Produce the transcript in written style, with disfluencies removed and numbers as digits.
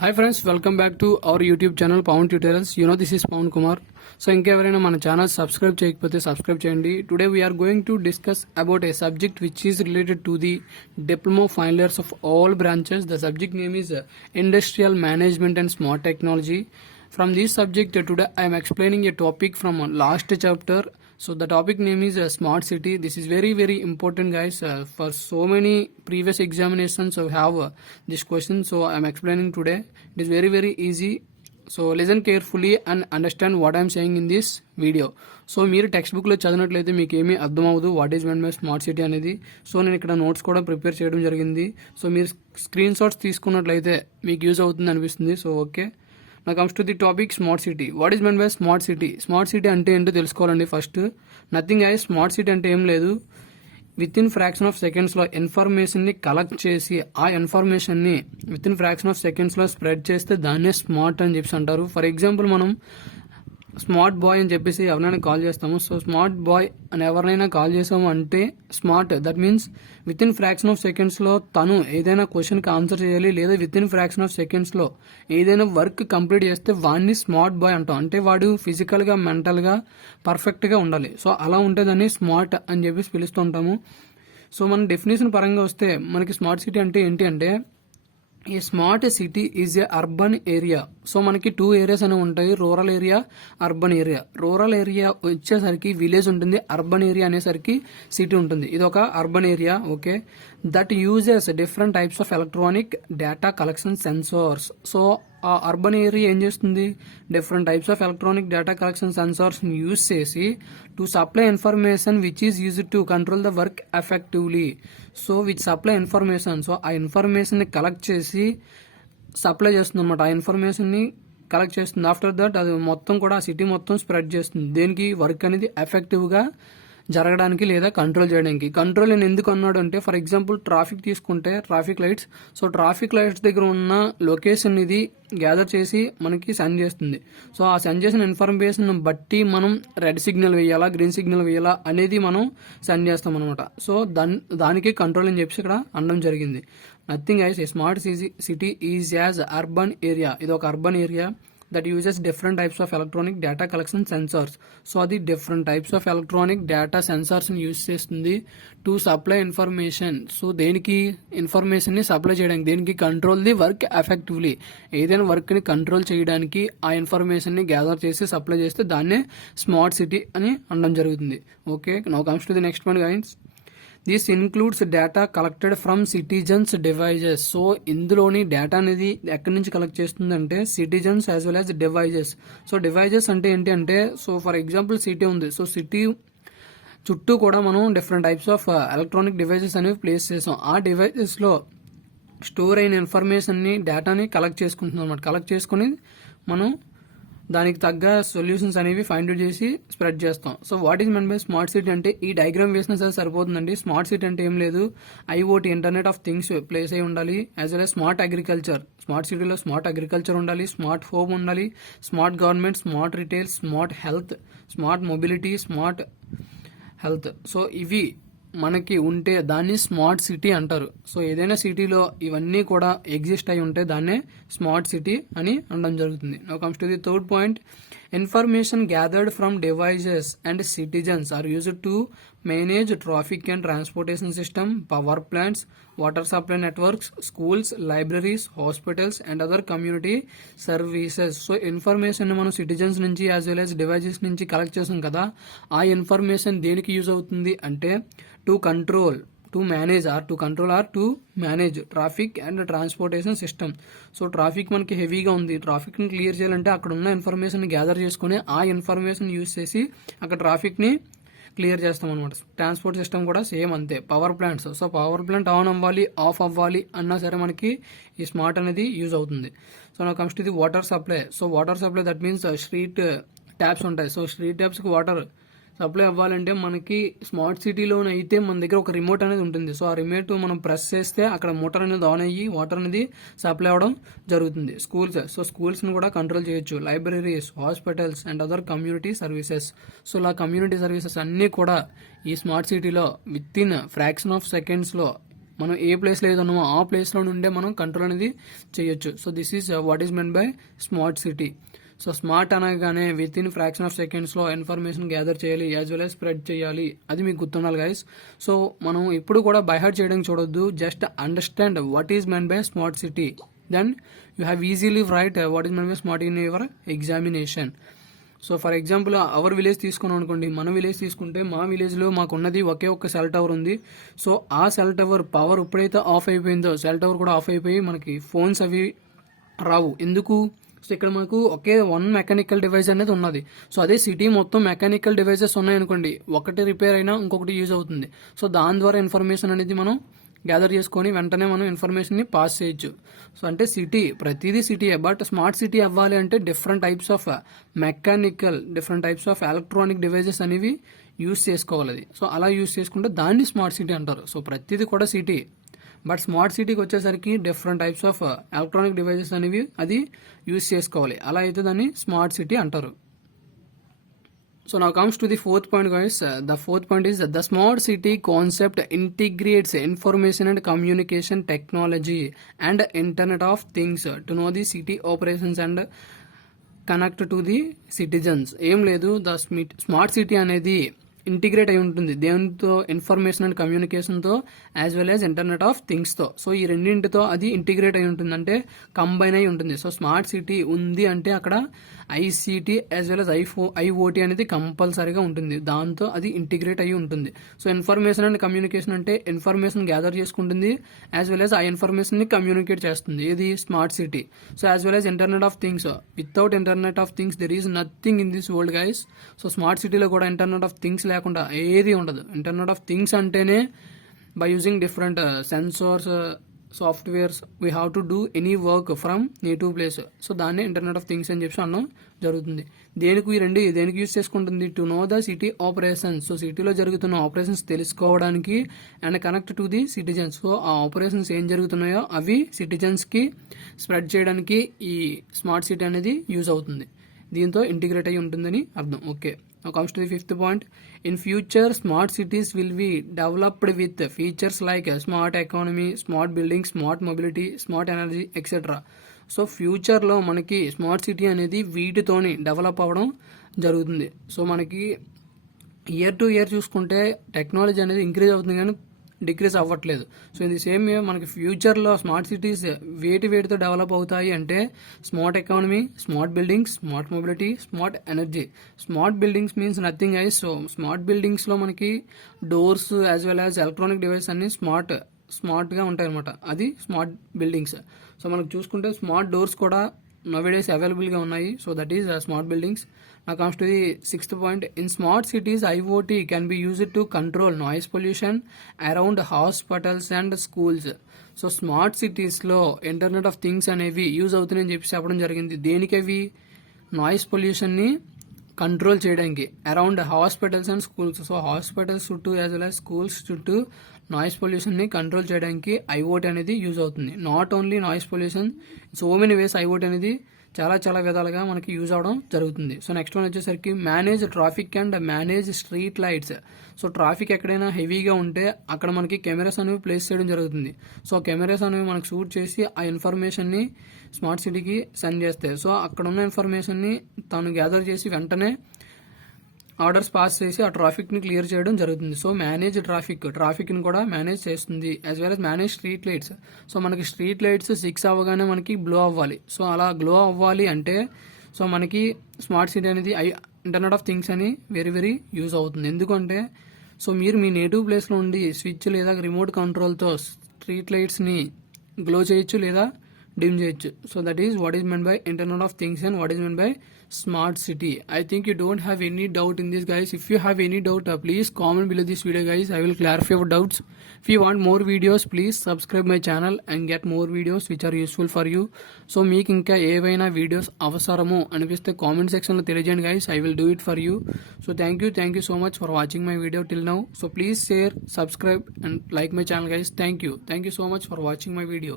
Hi friends, welcome back to our YouTube channel Pound Tutorials. This is Pound Kumar. So ఇంకెవరైనా మన channel subscribe చేయకపోతే subscribe చేయండి. Today we are going to discuss about a subject which is related to the diploma final years of all branches. The subject name is Industrial Management and Smart Technology. From this subject today I am explaining a topic from last chapter. So the topic name is smart city. This is very important guys. For so many previous examinations we have this question. So I am explaining today. It is very easy. So listen carefully and understand what I am saying in this video. So మీరు text బుక్లో చదివినట్లయితే మీకు ఏమీ అర్థం అవ్వదు what is meant by smart city అనేది. So నేను ఇక్కడ నోట్స్ కూడా ప్రిపేర్ చేయడం జరిగింది. సో మీరు స్క్రీన్ షాట్స్ తీసుకున్నట్లయితే మీకు యూజ్ అవుతుంది అనిపిస్తుంది. So okay, now comes to the topic smart city. What is meant by smart city? Smart city అంటే ఏంటో తెలుసుకోవాలండి. First nothing I smart city అంటే ఏం లేదు, విత్ ఇన్ ఫ్రాక్షన్ ఆఫ్ సెకండ్స్లో ఇన్ఫర్మేషన్ని కలెక్ట్ చేసి ఆ ఇన్ఫర్మేషన్ని విత్ ఇన్ ఫ్రాక్షన్ ఆఫ్ సెకండ్స్లో స్ప్రెడ్ చేస్తే దాన్నే స్మార్ట్ అని చెప్పేసి అంటారు. ఫర్ ఎగ్జాంపుల్ మనం స్మార్ట్ బాయ్ అని చెప్పేసి ఎవరైనా కాల్ చేస్తాము. సో స్మార్ట్ బాయ్ అని ఎవరినైనా కాల్ చేసాము అంటే smart, that means with in fraction of సెకండ్స్లో తను ఏదైనా క్వశ్చన్కి ఆన్సర్ చేయాలి, లేదా విత్ ఇన్ ఫ్రాక్షన్ ఆఫ్ సెకండ్స్లో ఏదైనా వర్క్ కంప్లీట్ చేస్తే వాడిని స్మార్ట్ బాయ్ అంటాం. అంటే వాడు ఫిజికల్గా మెంటల్గా పర్ఫెక్ట్గా ఉండాలి. సో అలా ఉంటే దాన్ని స్మార్ట్ అని చెప్పేసి పిలుస్తుంటాము. సో మన డెఫినేషన్ పరంగా వస్తే మనకి స్మార్ట్ సిటీ అంటే ఏంటి అంటే, ఈ smart city is a urban area. So మనకి 2 ఏరియాస్ అనేవి ఉంటాయి, rural area, urban area. Rural area వచ్చేసరికి విలేజ్ ఉంటుంది, అర్బన్ ఏరియా అనేసరికి సిటీ ఉంటుంది. ఇది ఒక urban area. Okay, that uses different types of electronic data collection sensors. So ఆ అర్బన్ ఏరియా ఏం చేస్తుంది, different types of electronic data collection sensors use చేసి to supply information which is used to control the work effectively. So which supply information, so ఆ ఇన్ఫర్మేషన్ని collect చేసి supply చేస్తుంది అనమాట. ఆ ఇన్ఫర్మేషన్ని కలెక్ట్ చేస్తుంది. ఆఫ్టర్ దట్ అది మొత్తం కూడా ఆ సిటీ మొత్తం స్ప్రెడ్ చేస్తుంది. దేనికి? వర్క్ అనేది ఎఫెక్టివ్గా జరగడానికి లేదా కంట్రోల్ చేయడానికి. కంట్రోల్ నేను ఎందుకు అన్నాడు అంటే, ఫర్ ఎగ్జాంపుల్ ట్రాఫిక్ తీసుకుంటే traffic lights. So traffic lights దగ్గర ఉన్న లొకేషన్ ఇది గ్యాదర్ చేసి మనకి సెండ్ చేస్తుంది. సో ఆ సెండ్ చేసిన ఇన్ఫర్మేషన్ బట్టి మనం రెడ్ సిగ్నల్ వేయాలా, గ్రీన్ సిగ్నల్ వేయాలా అనేది మనం సెండ్ చేస్తాం అనమాట. సో దానికి కంట్రోల్ అని చెప్పి ఇక్కడ అనడం జరిగింది. Nothing ice A smart city is as urban area. ఇది ఒక urban area that uses different types of electronic data collection sensors. So అది different types of electronic data sensors ని యూజ్ చేస్తుంది టు సప్లై ఇన్ఫర్మేషన్. సో దేనికి? Information ని supply చేయడానికి. దేనికి? Control the work effectively. ఏదైనా వర్క్ ని కంట్రోల్ చేయడానికి ఆ ఇన్ఫర్మేషన్ ని గ్యాదర్ చేసి సప్లై చేస్తే దాన్నే స్మార్ట్ సిటీ అని అనడం జరుగుతుంది. Okay, now comes to the next one guy's. This includes data collected from citizens devices. So ఇందులోని డేటా అనేది ఎక్కడి నుంచి కలెక్ట్ చేస్తుందంటే citizens as well as devices. So devices అంటే ఏంటి అంటే, సో ఫర్ ఎగ్జాంపుల్ సిటీ ఉంది. సో సిటీ చుట్టూ కూడా మనం different types of electronic devices అనేవి ప్లేస్ చేసాం. ఆ డివైజెస్లో స్టోర్ అయిన ఇన్ఫర్మేషన్ని డేటాని కలెక్ట్ చేసుకుంటున్నాం అనమాట. కలెక్ట్ చేసుకుని మనం దానికి తగ్గ సొల్యూషన్స్ అనేవి ఫైండ్ అవుట్ చేసి స్ప్రెడ్ చేస్తాం. So what is meant by smart city అంటే, ఈ డయాగ్రామ్ వేసినా సరే సరిపోతుందండి. స్మార్ట్ సిటీ అంటే ఏం లేదు, IoT internet of things place అయి ఉండాలి. As well as smart agriculture. Smart సిటీలో స్మార్ట్ అగ్రికల్చర్ ఉండాలి, స్మార్ట్ హోమ్ ఉండాలి, smart government, smart retail, smart health, smart mobility, smart health. So ఇవి మనకి ఉంటే దాన్ని స్మార్ట్ సిటీ అంటారు. సో ఏదైనా సిటీలో ఇవన్నీ కూడా ఎగ్జిస్ట్ అయి ఉంటే దాన్నే స్మార్ట్ సిటీ అని అనడం జరుగుతుంది. Now comes to the third point. Information gathered from devices and citizens are used to manage traffic and transportation system, power plants, water supply networks, schools, libraries, hospitals and other community services. So information మనం citizens నుంచి as well as devices నుంచి collect చేసాం కదా, ఆ information దేనికి use అవుతుంది అంటే to control, to manage or to control or to manage traffic and transportation system. So traffic మనకి హెవీగా ఉంది, ట్రాఫిక్ని క్లియర్ చేయాలంటే అక్కడ ఉన్న ఇన్ఫర్మేషన్ గ్యాదర్ చేసుకుని ఆ ఇన్ఫర్మేషన్ యూజ్ చేసి అక్కడ ట్రాఫిక్ని క్లియర్ చేస్తాం అనమాట. ట్రాన్స్పోర్ట్ సిస్టమ్ కూడా సేమ్ అంతే. Power plants. So power plant on అవ్వాలి, ఆఫ్ అవ్వాలి అన్నా సరే మనకి ఈ స్మార్ట్ అనేది యూజ్ అవుతుంది. సో నా comes to the water supply. So water supply that means street taps ఉంటాయి. సో స్ట్రీట్ ట్యాప్స్కి వాటర్ సప్లై అవ్వాలంటే మనకి స్మార్ట్ సిటీలోనైతే మన దగ్గర ఒక రిమోట్ అనేది ఉంటుంది. సో ఆ రిమోట్ మనం ప్రెస్ చేస్తే అక్కడ మోటార్ అనేది ఆన్ అయ్యి వాటర్ అనేది సప్లై అవ్వడం జరుగుతుంది. స్కూల్స్. సో స్కూల్స్ని కూడా కంట్రోల్ చేయొచ్చు. Libraries, hospitals and other community services. So ఇలా కమ్యూనిటీ సర్వీసెస్ అన్నీ కూడా ఈ స్మార్ట్ సిటీలో విత్ ఇన్ ఫ్రాక్షన్ ఆఫ్ సెకండ్స్లో మనం ఏ ప్లేస్లో ఏదో ఉన్నామో ఆ ప్లేస్లో నుండే మనం కంట్రోల్ అనేది చేయొచ్చు. So this is what is meant by smart city. So smart అనగానే విత్ ఇన్ ఫ్రాక్షన్ ఆఫ్ సెకండ్స్లో ఇన్ఫర్మేషన్ గ్యాదర్ చేయాలి, యాజ్ వెల్ as స్ప్రెడ్ చేయాలి, అది మీకు గుర్తుండాలి గైస్. సో మనం ఇప్పుడు కూడా బై హార్ట్ చేయడానికి చూడొద్దు, just understand what is meant by smart city. Then you have easily write what is meant by smart in your examination. So for example our village తీసుకున్నాం అనుకోండి, మన విలేజ్ తీసుకుంటే మా విలేజ్లో మాకున్నది ఒకే ఒక్క సెల్ టవర్ ఉంది. సో ఆ సెల్ టవర్ పవర్ ఎప్పుడైతే ఆఫ్ అయిపోయిందో సెల్ టవర్ కూడా ఆఫ్ అయిపోయి మనకి ఫోన్స్ అవి రావు. ఎందుకు? సో ఇక్కడ మనకు ఒకే వన్ మెకానికల్ డివైస్ అనేది ఉన్నది. సో అదే సిటీ మొత్తం మెకానికల్ డివైసెస్ ఉన్నాయనుకోండి, ఒకటి రిపేర్ అయినా ఇంకొకటి యూజ్ అవుతుంది. సో దాని ద్వారా ఇన్ఫర్మేషన్ అనేది మనం గ్యాదర్ చేసుకొని వెంటనే మనం ఇన్ఫర్మేషన్ని పాస్ చేయొచ్చు. సో అంటే సిటీ ప్రతిదీ సిటీయే, బట్ స్మార్ట్ సిటీ అవ్వాలి అంటే different types of mechanical, different types of electronic devices అనేవి యూజ్ చేసుకోవాలి. అది సో అలా యూజ్ చేసుకుంటే దాన్ని స్మార్ట్ సిటీ అంటారు. సో ప్రతిదీ కూడా సిటీ, బట్ స్మార్ట్ సిటీకి వచ్చేసరికి different types of electronic devices అనేవి అది యూజ్ చేసుకోవాలి. అలా అయితే దాన్ని స్మార్ట్ సిటీ అంటారు. So now comes to the fourth point guys. The fourth point is the smart city concept integrates information and communication technology and internet of things to know the city operations and connect to the citizens. ఏం లేదు, the smart city అనేది integrate అయి ఉంటుంది దేంతో, information and కమ్యూనికేషన్తో as well as internet of థింగ్స్తో. So ఈ రెండింటితో అది ఇంటిగ్రేట్ అయి ఉంటుంది, అంటే కంబైన్ అయి ఉంటుంది. సో స్మార్ట్ సిటీ ఉంది అంటే అక్కడ ICT as well as IoT అనేది కంపల్సరీగా ఉంటుంది, దాంతో అది ఇంటిగ్రేట్ అయి ఉంటుంది. సో ఇన్ఫర్మేషన్ అండ్ కమ్యూనికేషన్ అంటే ఇన్ఫర్మేషన్ గ్యాదర్ చేసుకుంటుంది, యాజ్ వెల్ యాజ్ ఆ ఇన్ఫర్మేషన్ని కమ్యూనికేట్ చేస్తుంది. ఇది smart city. So as well as internet of things. Without internet of things there is nothing in this world guys. So smart సిటీలో కూడా internet of things లేకుండా ఏది ఉండదు. ఇంటర్నెట్ ఆఫ్ థింగ్స్ అంటేనే by using different sensors, softwares we have to do any work from native place. So దాన్ని internet of things అని చెప్పి అనడం జరుగుతుంది. దేనికి ఈ రెండు దేనికి యూజ్ చేసుకుంటుంది? To know the city operations. So సిటీలో జరుగుతున్న ఆపరేషన్స్ తెలుసుకోవడానికి and connect to the citizens. So ఆ ఆపరేషన్స్ ఏం జరుగుతున్నాయో అవి సిటిజన్స్కి స్ప్రెడ్ చేయడానికి ఈ స్మార్ట్ సిటీ అనేది యూజ్ అవుతుంది. దీంతో ఇంటిగ్రేట్ అయి ఉంటుందని అర్థం. Okay, now comes to the fifth point. In future smart cities will be developed with features like a smart economy, smart buildings, smart mobility, smart energy, etc. So ఫ్యూచర్లో మనకి smart city అనేది వీటితోని develop అవ్వడం జరుగుతుంది. So మనకి year to year చూసుకుంటే technology అనేది increase అవుతుంది కానీ డిక్రీజ్ అవ్వట్లేదు. So in the same way మనకి ఫ్యూచర్లో స్మార్ట్ సిటీస్ వేటితో డెవలప్ అవుతాయి అంటే smart economy, smart buildings, smart mobility, smart energy. Smart buildings means nothing is. So smart బిల్డింగ్స్లో మనకి doors as well as electronic device అన్ని స్మార్ట్గా ఉంటాయి అనమాట, అది స్మార్ట్ బిల్డింగ్స్. సో మనకు చూసుకుంటే స్మార్ట్ డోర్స్ కూడా నోవేడేస్ అవైలబుల్గా ఉన్నాయి. So that is smart buildings. Now comes to the sixth point. In smart cities, IoT can be used to control noise pollution around hospitals and schools. So smart సిటీస్లో internet of things అనేవి use అవుతున్నాయని చెప్పి చెప్పడం జరిగింది. దేనికి అవి? Noise పొల్యూషన్ని control చేయడానికి around hospitals and schools. So hospitals చుట్టూ యాజ్ వెల్ యాజ్ స్కూల్స్ చుట్టూ నాయిస్ పొల్యూషన్ని కంట్రోల్ చేయడానికి ఐఓటీ అనేది యూజ్ అవుతుంది. Not only noise pollution, so many ways IoT అనేది చాలా విధాలుగా మనకి యూజ్ అవడం జరుగుతుంది. సో నెక్స్ట్ వన్ వచ్చేసరికి manage traffic and manage street lights. So traffic ఎక్కడైనా హెవీగా ఉంటే అక్కడ మనకి కెమెరాస్ అనేవి ప్లేస్ చేయడం జరుగుతుంది. సో కెమెరాస్ అనేవి మనకు షూట్ చేసి ఆ ఇన్ఫర్మేషన్ని స్మార్ట్ సిటీకి సెండ్ చేస్తాయి. సో అక్కడ ఉన్న ఇన్ఫర్మేషన్ని తాను గ్యాదర్ చేసి వెంటనే ఆర్డర్స్ పాస్ చేసి ఆ ట్రాఫిక్ని క్లియర్ చేయడం జరుగుతుంది. సో మేనేజ్ ట్రాఫిక్ని కూడా మేనేజ్ చేస్తుంది, as well as manage street lights. So మనకి స్ట్రీట్ లైట్స్ 6 అవ్వగానే మనకి గ్లో అవ్వాలి. సో అలా గ్లో అవ్వాలి అంటే సో మనకి స్మార్ట్ సిటీ అనేది ఇంటర్నెట్ ఆఫ్ థింగ్స్ అని వెరీ యూజ్ అవుతుంది. ఎందుకంటే సో మీరు మీ నేటివ్ ప్లేస్లో ఉండి స్విచ్ లేదా రిమోట్ కంట్రోల్తో స్ట్రీట్ లైట్స్ని గ్లో చేయొచ్చు లేదా డిమ్ చేయొచ్చు. So that is what is meant by internet of things and what is meant by smart city. I think you don't have any doubt in this guys. If you have any doubt, please comment below this video guys. I will clarify your doubts. If you want more videos, please subscribe my channel and get more videos which are useful for you. So మీకు ఇంకా ఏవైనా videos అవసరమో అనిపిస్తే comment సెక్షన్లో తెలియజేయండి guys. I will do it for you. So thank you so much for watching my video till now. So please share, subscribe and like my channel guys. Thank you so much for watching my video.